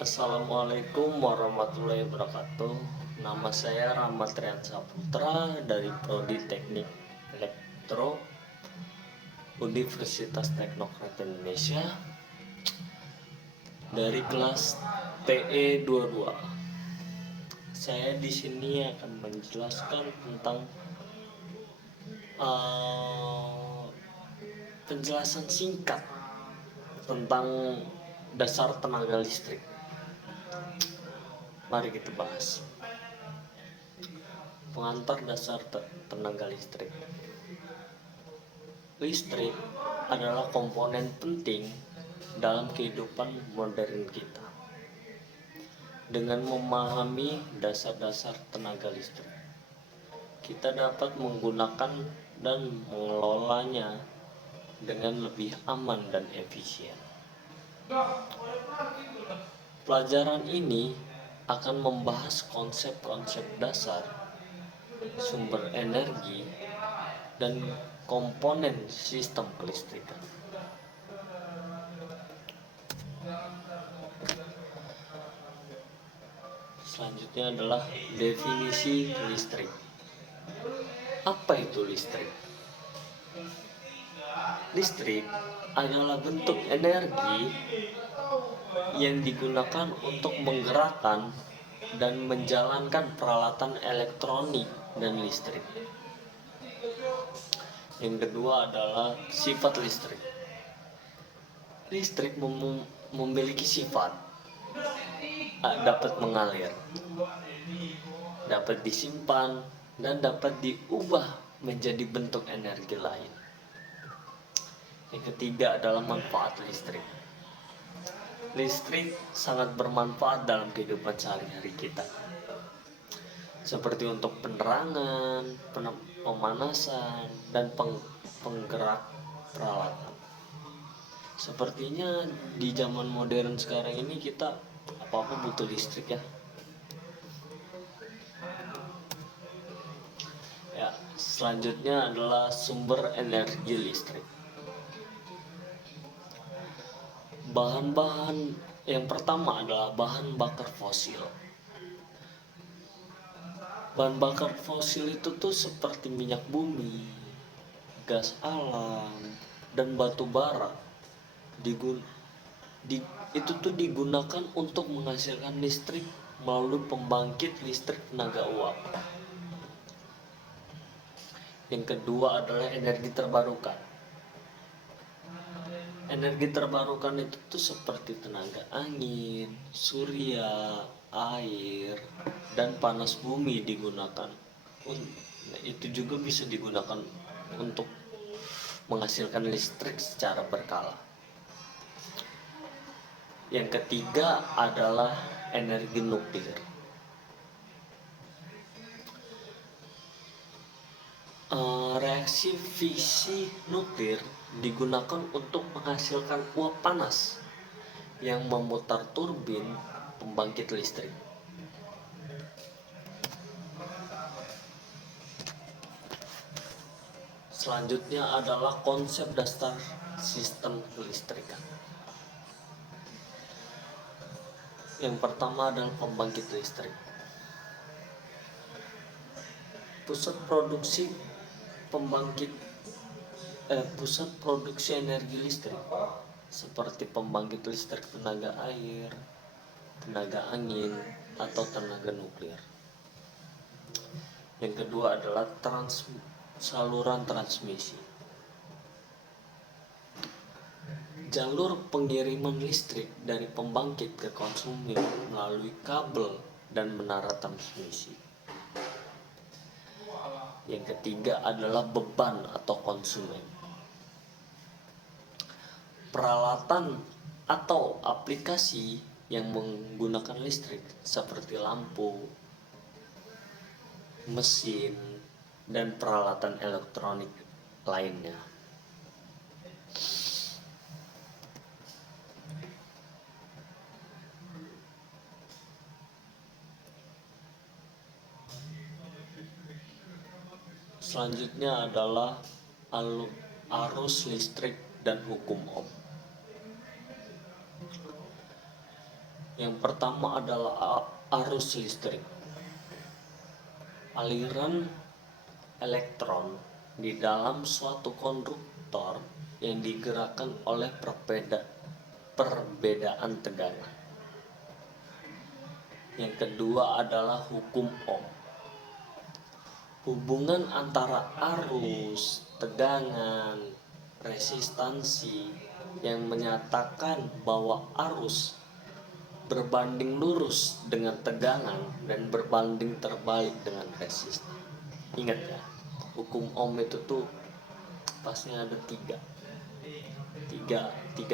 Assalamualaikum warahmatullahi wabarakatuh. Nama saya Rahmat Rian Saputra dari Prodi Teknik Elektro Universitas Teknokrat Indonesia dari kelas TE 22. Saya di sini akan menjelaskan tentang penjelasan singkat tentang dasar tenaga listrik. Mari kita bahas. Pengantar dasar tenaga listrik. Listrik adalah komponen penting dalam kehidupan modern kita. Dengan memahami dasar-dasar tenaga listrik, kita dapat menggunakan dan mengelolanya dengan lebih aman dan efisien. Pelajaran ini akan membahas konsep-konsep dasar, sumber energi, dan komponen sistem kelistrikan. Selanjutnya adalah definisi listrik. Apa itu listrik? Listrik adalah bentuk energi yang digunakan untuk menggerakkan dan menjalankan peralatan elektronik dan listrik. Yang kedua adalah sifat listrik. Listrik memiliki sifat dapat mengalir, dapat disimpan, dan dapat diubah menjadi bentuk energi lain. Yang ketiga adalah manfaat listrik. Listrik sangat bermanfaat dalam kehidupan sehari-hari kita, seperti untuk penerangan, pemanasan, dan penggerak peralatan. Sepertinya di zaman modern sekarang ini kita apa-apa butuh listrik ya. Selanjutnya adalah sumber energi listrik. Bahan-bahan yang pertama adalah bahan bakar fosil. Bahan bakar fosil itu tuh seperti minyak bumi, gas alam, dan batu bara. Itu tuh digunakan untuk menghasilkan listrik melalui pembangkit listrik tenaga uap. Yang kedua adalah energi terbarukan. Energi terbarukan itu tuh seperti tenaga angin, surya, air, dan panas bumi digunakan. Itu juga bisa digunakan untuk menghasilkan listrik secara berkala. Yang ketiga adalah energi nuklir. Reaksi fisi nuklir digunakan untuk menghasilkan uap panas yang memutar turbin pembangkit listrik. Selanjutnya adalah konsep dasar sistem kelistrikan. Yang pertama adalah pembangkit listrik. Pusat produksi energi listrik seperti pembangkit listrik tenaga air, tenaga angin, atau tenaga nuklir. Yang kedua adalah saluran transmisi. Jalur pengiriman listrik dari pembangkit ke konsumen melalui kabel dan menara transmisi. Yang ketiga adalah beban atau konsumen. Peralatan atau aplikasi yang menggunakan listrik seperti lampu, mesin, dan peralatan elektronik lainnya. Selanjutnya adalah arus listrik dan hukum Ohm. Yang pertama adalah arus listrik. Aliran elektron di dalam suatu konduktor yang digerakkan oleh perbedaan tegangan. Yang kedua adalah hukum Ohm. Hubungan antara arus, tegangan, resistansi yang menyatakan bahwa arus berbanding lurus dengan tegangan dan berbanding terbalik dengan resistance. Ingat ya, hukum Ohm itu tuh pasti ada tiga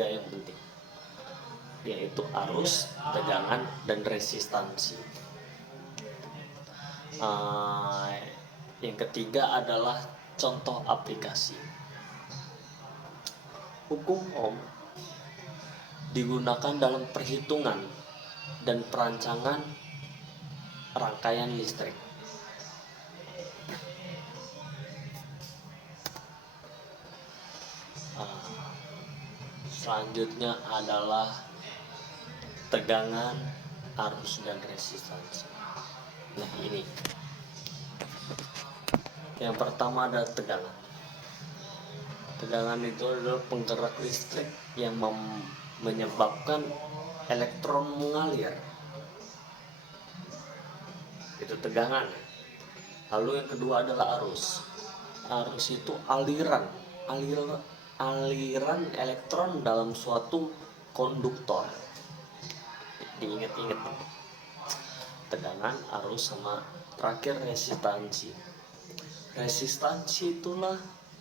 yang penting, yaitu arus, tegangan, dan resistansi. Yang ketiga adalah contoh aplikasi. Hukum Ohm digunakan dalam perhitungan dan perancangan rangkaian listrik. Selanjutnya adalah tegangan, arus, dan resistansi. Nah, ini yang pertama adalah tegangan. Tegangan itu adalah penggerak listrik yang menyebabkan elektron mengalir. Itu tegangan. Lalu yang kedua adalah arus. Arus itu aliran elektron dalam suatu konduktor. Diingat-ingat. Tegangan, arus, sama terakhir resistansi. Resistansi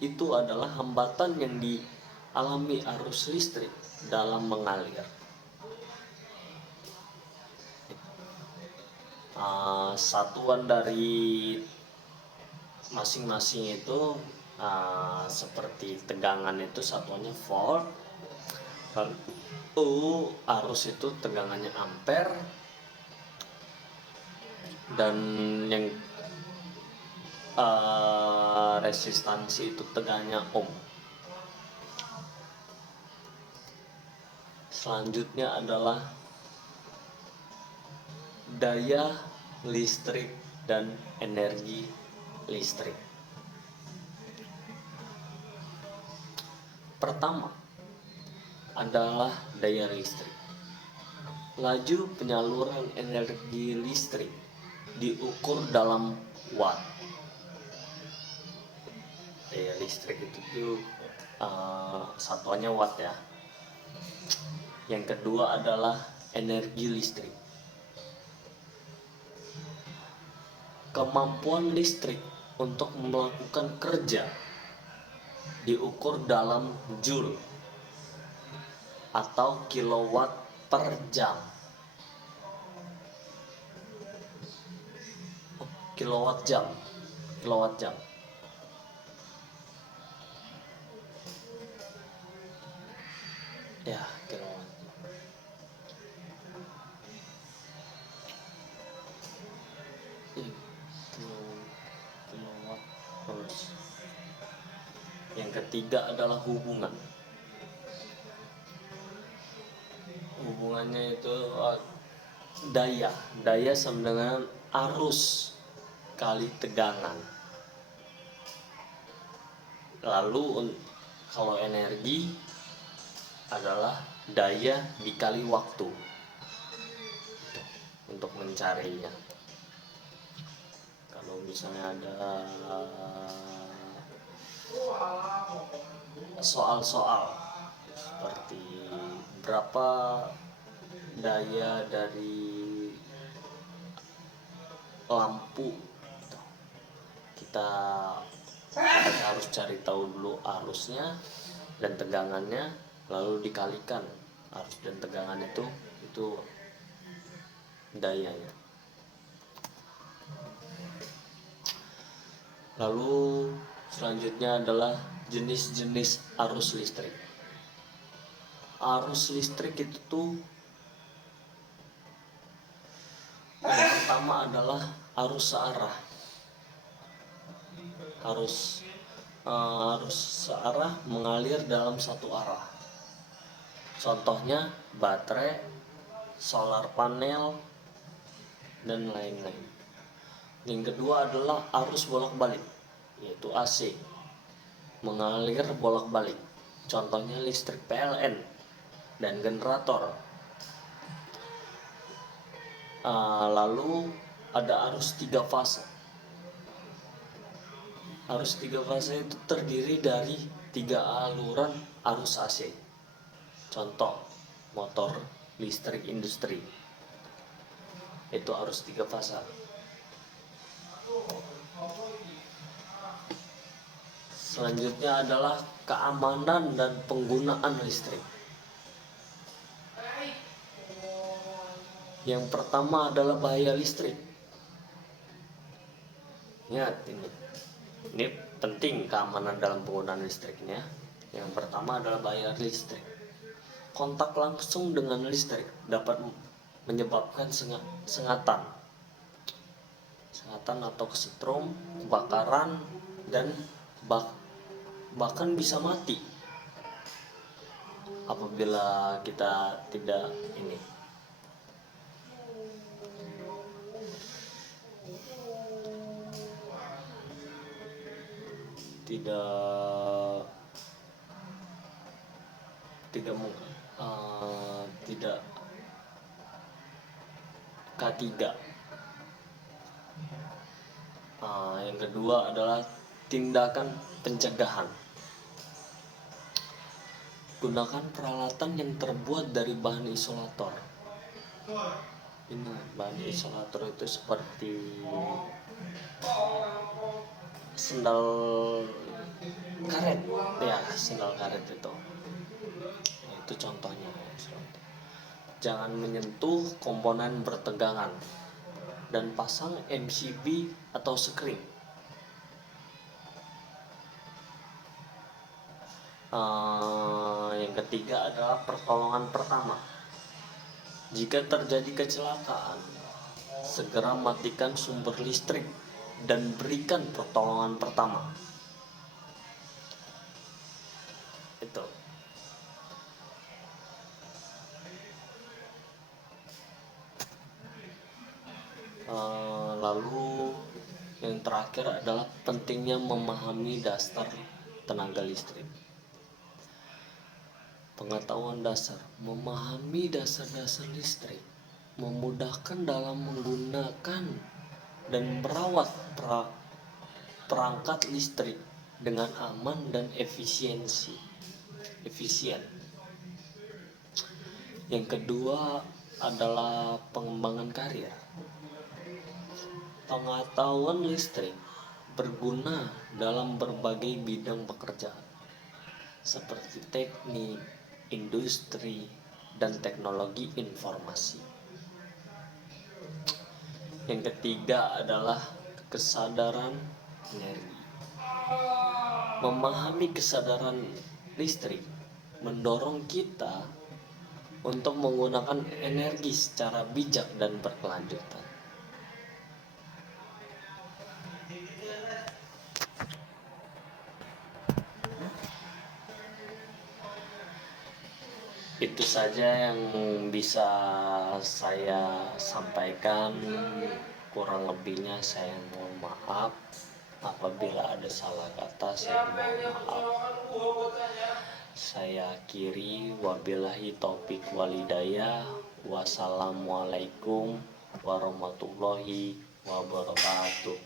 itu adalah hambatan yang dialami arus listrik dalam mengalir. Satuan dari masing-masing itu seperti tegangan itu satuannya volt, lalu arus itu tegangannya ampere, dan yang resistansi itu tegangannya ohm. Selanjutnya adalah daya listrik dan energi listrik. Pertama adalah daya listrik. Laju penyaluran energi listrik diukur dalam watt. Daya listrik itu satuannya watt ya. Yang kedua adalah energi listrik. Kemampuan listrik untuk melakukan kerja diukur dalam joule atau kilowatt per jam. Kilowatt jam. Ya, kilowatt. Kilowatt terus. Yang ketiga adalah hubungan. Hubungannya itu daya sama dengan arus kali tegangan. Lalu kalau energi adalah daya dikali waktu untuk mencarinya. Kalau misalnya ada soal-soal seperti berapa daya dari lampu, kita harus cari tahu dulu arusnya dan tegangannya, lalu dikalikan arus dan tegangan itu dayanya. Lalu selanjutnya adalah jenis-jenis arus listrik. Arus listrik itu tuh yang pertama adalah arus searah. Arus searah mengalir dalam satu arah. Contohnya baterai solar panel, dan lain-lain. Yang kedua adalah arus bolak-balik, yaitu AC, mengalir bolak-balik. Contohnya listrik PLN dan generator. Lalu ada arus 3 fase. Arus 3 fase itu terdiri dari 3 aluran arus AC. Contoh, motor listrik industri. Itu arus 3 fase. Selanjutnya adalah keamanan dan penggunaan listrik. Yang pertama adalah bahaya listrik. Ingat ini penting, keamanan dalam penggunaan listriknya. Yang pertama adalah bahaya listrik. Kontak langsung dengan listrik dapat menyebabkan sengatan atau kesetrum, kebakaran, dan bahkan bisa mati apabila kita tidak K3. Yang kedua adalah tindakan pencegahan. Gunakan peralatan yang terbuat dari bahan isolator. Ini bahan isolator itu seperti sendal karet, ya, sendal karet itu contohnya. Jangan menyentuh komponen bertegangan dan pasang MCB atau screen. Yang ketiga adalah pertolongan pertama. Jika terjadi kecelakaan, segera matikan sumber listrik dan berikan pertolongan pertama. Itu. Lalu yang terakhir adalah pentingnya memahami dasar tenaga listrik. Pengetahuan dasar, memahami dasar-dasar listrik memudahkan dalam menggunakan dan merawat perangkat listrik dengan aman dan efisien. Yang kedua adalah pengembangan karir. Pengetahuan listrik berguna dalam berbagai bidang pekerjaan seperti teknik, industri, dan teknologi informasi. Yang ketiga adalah kesadaran energi. Memahami kesadaran listrik mendorong kita untuk menggunakan energi secara bijak dan berkelanjutan. Itu saja yang bisa saya sampaikan. Kurang lebihnya saya mohon maaf. Apabila ada salah kata, saya mohon maaf. Saya akhiri, wabillahi taufik walhidayah. Wassalamualaikum warahmatullahi wabarakatuh.